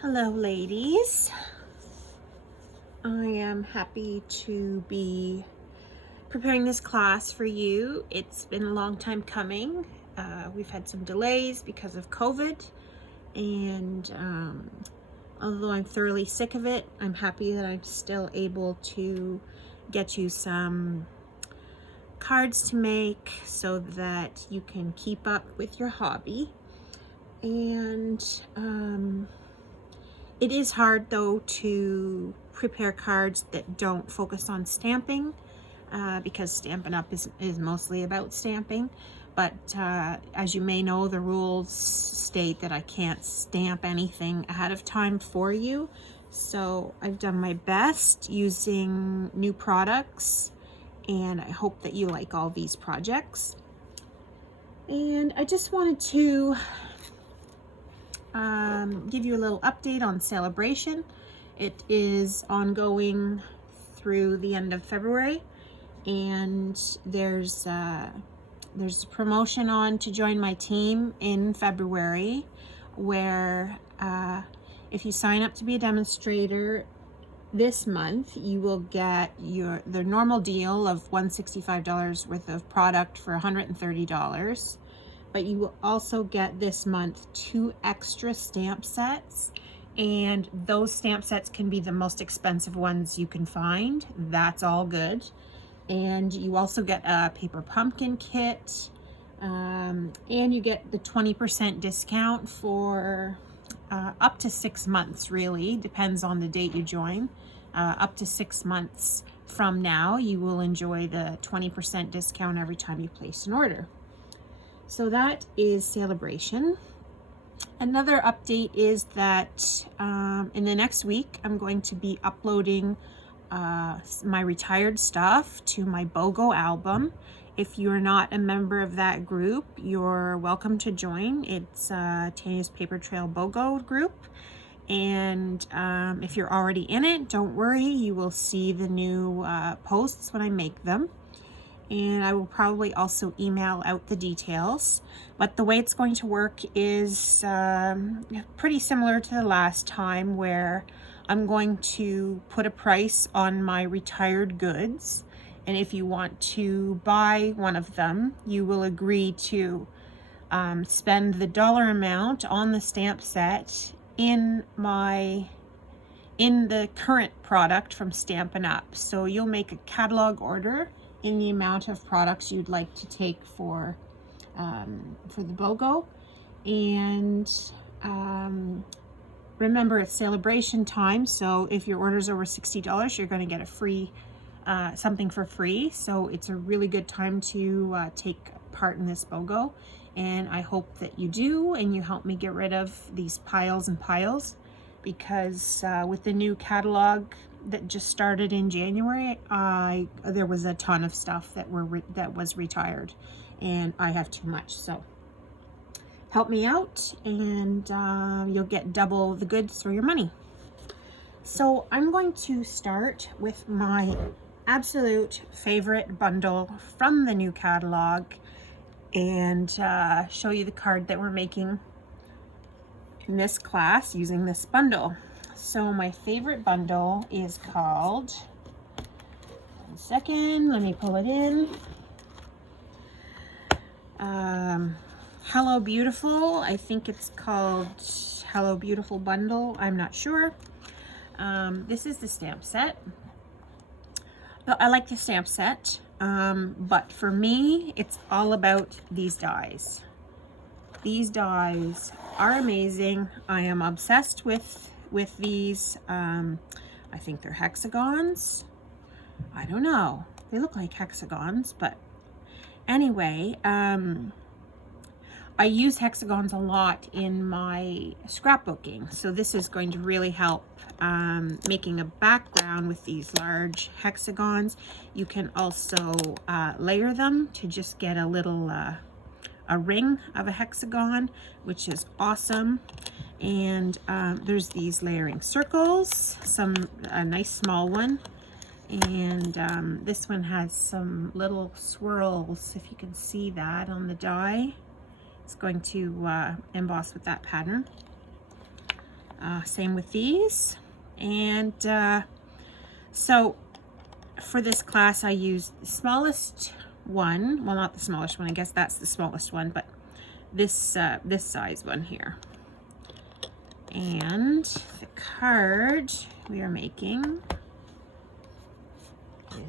Hello, ladies. I am happy to be preparing this class for you. It's been a long time coming. We've had some delays because of COVID, and although I'm thoroughly sick of it, I'm happy that I'm still able to get you some cards to make so that you can keep up with your hobby. And it is hard, though, to prepare cards that don't focus on stamping, because Stampin' Up! is mostly about stamping. But as you may know, the rules state that I can't stamp anything ahead of time for you. So I've done my best using new products, and I hope that you like all these projects. And I just wanted to give you a little update on Celebration. It is ongoing through the end of February, and there's a promotion on to join my team in February, where if you sign up to be a demonstrator this month, you will get the normal deal of $165 worth of product for $130. But you will also get this month 2 extra stamp sets, and those stamp sets can be the most expensive ones you can find. That's all good. And you also get a paper pumpkin kit, and you get the 20% discount for up to 6 months, really. Depends on the date you join. Up to 6 months from now, you will enjoy the 20% discount every time you place an order. So that is Celebration. Another update is that in the next week, I'm going to be uploading my retired stuff to my BOGO album. If you're not a member of that group, you're welcome to join. It's Tanya's Paper Trail BOGO group. And if you're already in it, don't worry, you will see the new posts when I make them. And I will probably also email out the details. But the way it's going to work is pretty similar to the last time, where I'm going to put a price on my retired goods. And if you want to buy one of them, you will agree to spend the dollar amount on the stamp set in the current product from Stampin' Up! So you'll make a catalog order in the amount of products you'd like to take for the BOGO. And remember, it's Celebration time, so if your order's over $60, you're going to get a free something for free. So it's a really good time to take part in this BOGO, and I hope that you do, and you help me get rid of these piles and piles, because with the new catalog that just started in January, there was a ton of stuff that was retired, and I have too much. So help me out, and you'll get double the goods for your money. So I'm going to start with my absolute favorite bundle from the new catalog, and show you the card that we're making in this class using this bundle. So my favorite bundle is called, one second, let me pull it in. Hello Beautiful. I think it's called Hello Beautiful Bundle. I'm not sure. This is the stamp set. I like the stamp set, but for me, it's all about these dies. These dies are amazing. I am obsessed with these. I think they're hexagons. I don't know. They look like hexagons, but anyway, I use hexagons a lot in my scrapbooking. So this is going to really help making a background with these large hexagons. You can also layer them to just get a little a ring of a hexagon, which is awesome. And there's these layering circles, a nice small one, and this one has some little swirls, if you can see that on the die. It's going to emboss with that pattern. Same with these. And so for this class, I used the smallest one. Well, not the smallest one. I guess that's the smallest one, but this size one here. And the card we are making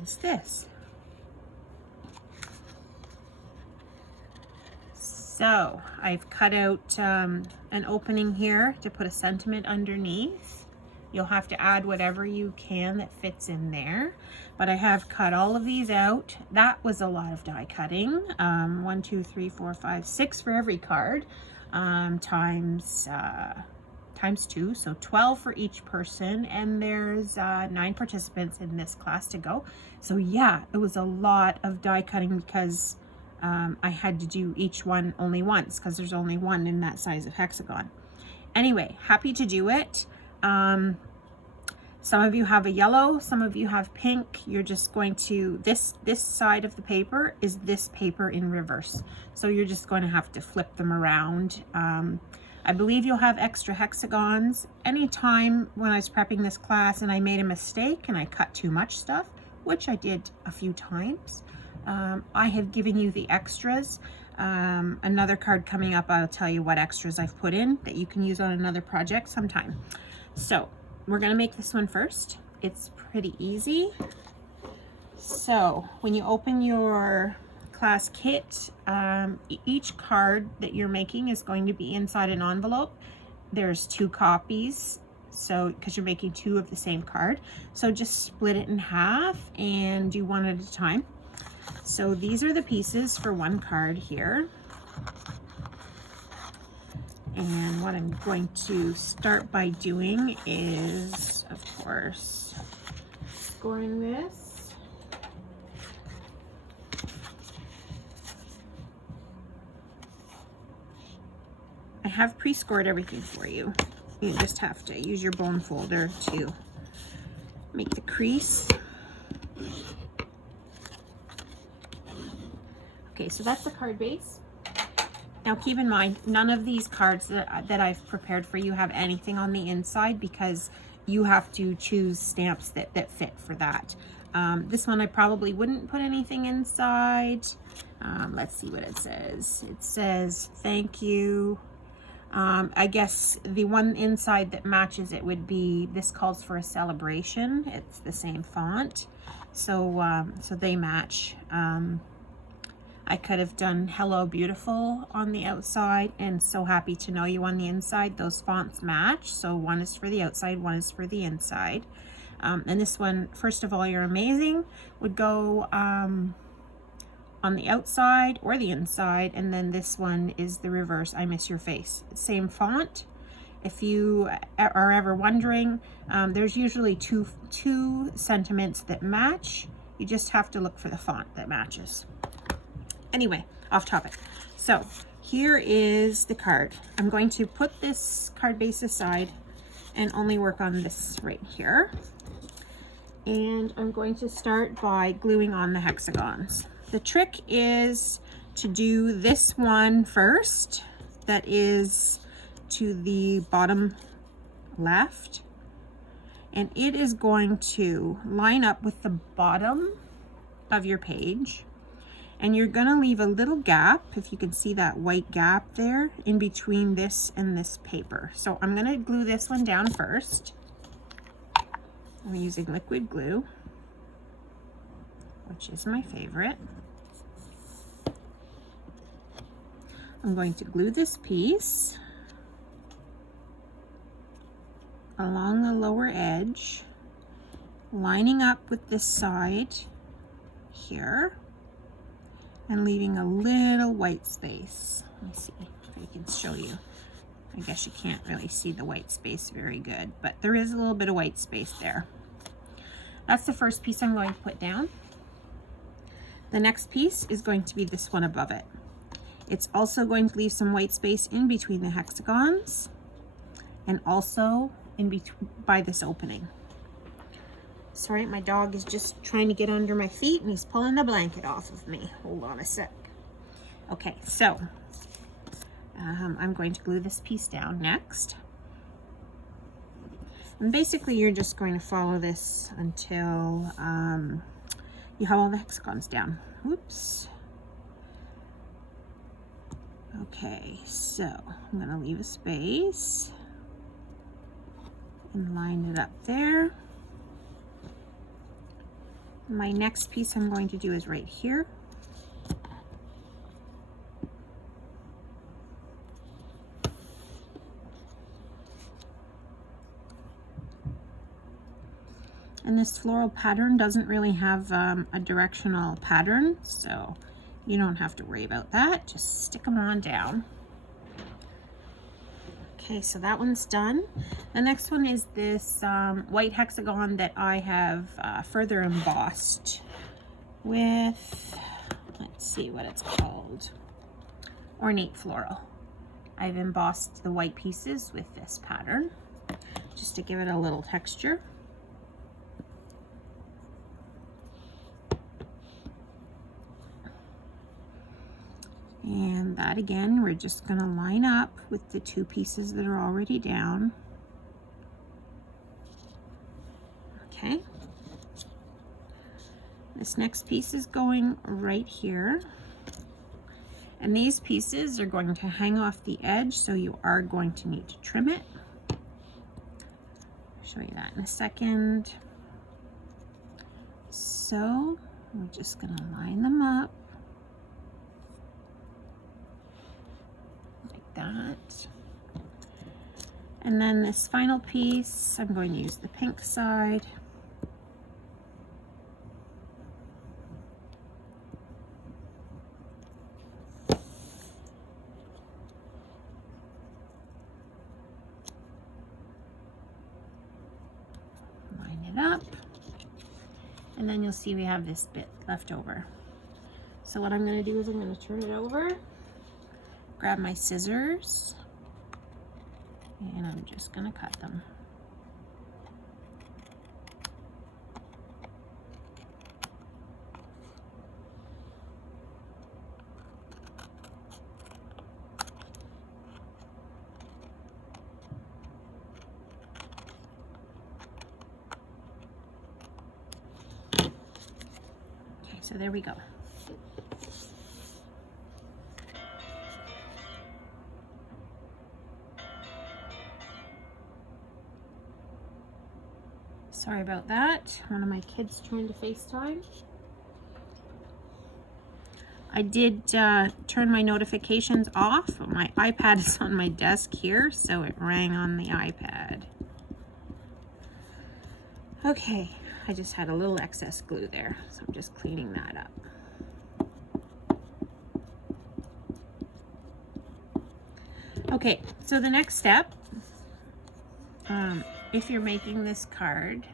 is this. So I've cut out an opening here to put a sentiment underneath. You'll have to add whatever you can that fits in there. But I have cut all of these out. That was a lot of die cutting. 1, 2, 3, 4, 5, 6 for every card, times 2, so 12 for each person, and there's 9 participants in this class to go. So yeah, it was a lot of die cutting because I had to do each one only once because there's only one in that size of hexagon. Anyway, happy to do it. Some of you have a yellow, some of you have pink. You're just going to, this side of the paper is this paper in reverse. So you're just going to have to flip them around. I believe you'll have extra hexagons. Anytime when I was prepping this class and I made a mistake and I cut too much stuff, which I did a few times, I have given you the extras. Another card coming up, I'll tell you what extras I've put in that you can use on another project sometime. So we're gonna make this one first. It's pretty easy. So when you open your class kit, each card that you're making is going to be inside an envelope. There's 2 copies, so because you're making 2 of the same card. So just split it in half and do one at a time. So these are the pieces for one card here. And what I'm going to start by doing is, of course, scoring this. I have pre-scored everything for you. You just have to use your bone folder to make the crease. Okay, so that's the card base. Now keep in mind, none of these cards that I've prepared for you have anything on the inside because you have to choose stamps that fit for that. This one I probably wouldn't put anything inside. Let's see what it says. It says, thank you. I guess the one inside that matches it would be, this calls for a celebration. It's the same font. So, so they match. I could have done Hello Beautiful on the outside and So Happy to Know You on the inside. Those fonts match. So one is for the outside, one is for the inside. And this one, First of All, You're Amazing, would go on the outside or the inside. And then this one is the reverse, I Miss Your Face. Same font. If you are ever wondering, there's usually two sentiments that match. You just have to look for the font that matches. Anyway, off topic. So here is the card. I'm going to put this card base aside and only work on this right here. And I'm going to start by gluing on the hexagons. The trick is to do this one first, that is to the bottom left. And it is going to line up with the bottom of your page. And you're gonna leave a little gap, if you can see that white gap there, in between this and this paper. So I'm gonna glue this one down first. I'm using liquid glue, which is my favorite. I'm going to glue this piece along the lower edge, lining up with this side here, and leaving a little white space. Let me see if I can show you. I guess you can't really see the white space very good, but there is a little bit of white space there. That's the first piece I'm going to put down. The next piece is going to be this one above it. It's also going to leave some white space in between the hexagons and also in between by this opening. Sorry, my dog is just trying to get under my feet and he's pulling the blanket off of me. Hold on a sec. Okay, so I'm going to glue this piece down next. And basically you're just going to follow this until you have all the hexagons down. Whoops. Okay, so I'm going to leave a space and line it up there. My next piece I'm going to do is right here. And this floral pattern doesn't really have a directional pattern, so you don't have to worry about that. Just stick them on down. Okay, so that one's done. The next one is this white hexagon that I have further embossed with, let's see what it's called, Ornate Floral. I've embossed the white pieces with this pattern just to give it a little texture. And that again, we're just going to line up with the two pieces that are already down. Okay. This next piece is going right here. And these pieces are going to hang off the edge, so you are going to need to trim it. I'll show you that in a second. So we're just going to line them up. That. And then this final piece, I'm going to use the pink side. Line it up. And then you'll see we have this bit left over. So what I'm going to do is I'm going to turn it over. Grab my scissors, and I'm just going to cut them. Okay, so there we go. Sorry about that. One of my kids trying to FaceTime. I did turn my notifications off, but my iPad is on my desk here, so it rang on the iPad. Okay, I just had a little excess glue there, so I'm just cleaning that up. Okay, so the next step, if you're making this card,